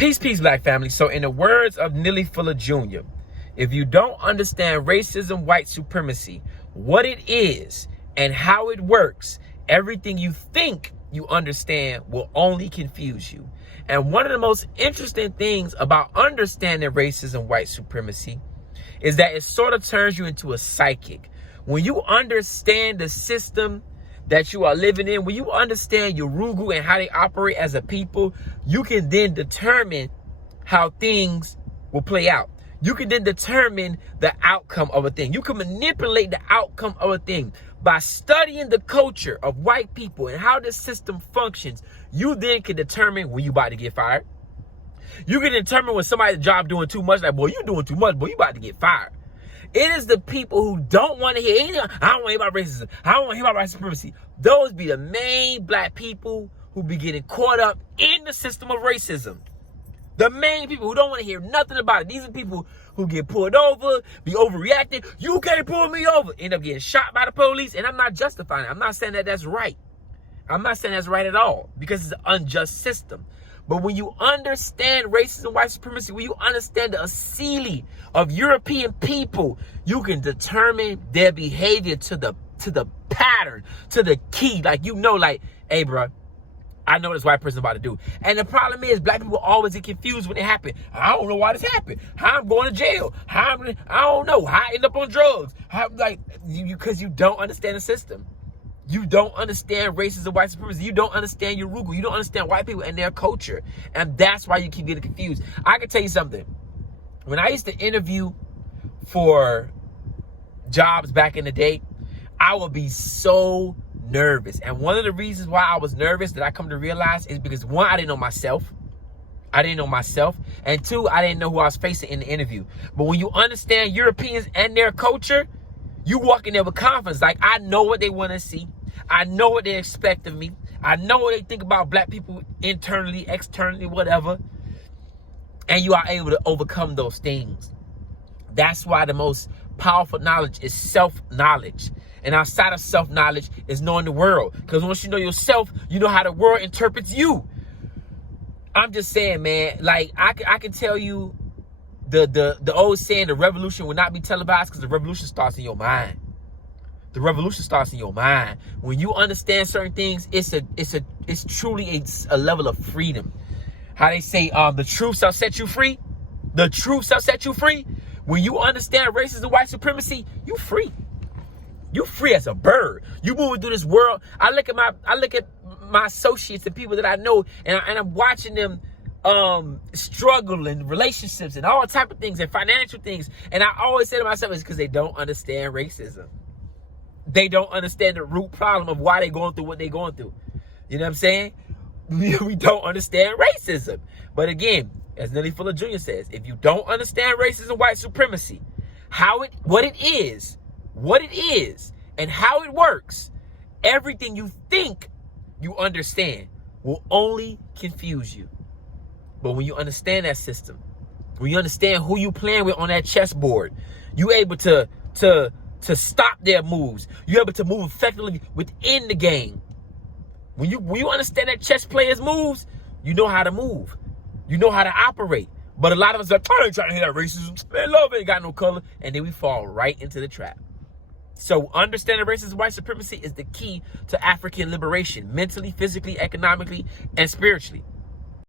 Peace, Black family. So in the words of Neely Fuller Jr., if you don't understand racism, white supremacy, what it is and how it works, everything you think you understand will only confuse you. And one of the most interesting things about understanding racism, white supremacy, is that it sort of turns you into a psychic. When you understand the system that you are living in, when you understand Yurugu and how they operate as a people, you can then determine how things will play out. You can then determine the outcome of a thing. You can manipulate the outcome of a thing by studying the culture of white people and how the system functions. You then can determine when you about to get fired. You can determine when somebody's job doing too much, like, boy, you doing too much, boy, you about to get fired. It is the people who don't want to hear anything. I don't want to hear about racism. I don't want to hear about white supremacy. Those be the main Black people who be getting caught up in the system of racism. The main people who don't want to hear nothing about it. These are people who get pulled over, be overreacting. You can't pull me over. End up getting shot by the police. And I'm not justifying it. I'm not saying that that's right. I'm not saying that's right at all, because it's an unjust system. But when you understand racism, white supremacy, when you understand the asili of European people, you can determine their behavior to the pattern, to the key. Like, you know, like, hey, bro, I know what this white person about to do. And the problem is, Black people always get confused when it happens. I don't know why this happened. How I'm going to jail. I don't know. How I end up on drugs. Because you don't understand the system. You don't understand racism, white supremacy. You don't understand Yurugu. You don't understand white people and their culture. And that's why you keep getting confused. I can tell you something. When I used to interview for jobs back in the day, I would be so nervous. And one of the reasons why I was nervous, that I come to realize, is because, one, I didn't know myself. And two, I didn't know who I was facing in the interview. But when you understand Europeans and their culture, you walk in there with confidence. Like, I know what they want to see. I know what they expect of me. I know what they think about Black people internally, externally, whatever. And you are able to overcome those things. That's why the most powerful knowledge is self-knowledge. And outside of self-knowledge is knowing the world. Because once you know yourself, you know how the world interprets you. I'm just saying, man, like, I can tell you the old saying, the revolution will not be televised, because the revolution starts in your mind. The revolution starts in your mind. When you understand certain things, it's truly a level of freedom. How they say, the truth shall set you free. The truth shall set you free. When you understand racism, white supremacy, you free. You free as a bird. You moving through this world. I look at my associates, the people that I know, and I'm watching them struggle in relationships and all type of things and financial things. And I always say to myself, it's because they don't understand racism. They don't understand the root problem of why they're going through what they're going through. You know what I'm saying? We don't understand racism. But again, as Neely Fuller Jr. says, if you don't understand racism, white supremacy, what it is, and how it works, everything you think you understand will only confuse you. But when you understand that system, when you understand who you playing with on that chessboard, you able to stop their moves. You're able to move effectively within the game. When you understand that chess player's moves, you know how to move. You know how to operate. But a lot of us are like, I ain't trying to hear that racism. Man, love ain't got no color. And then we fall right into the trap. So understanding racism, white supremacy is the key to African liberation, mentally, physically, economically, and spiritually.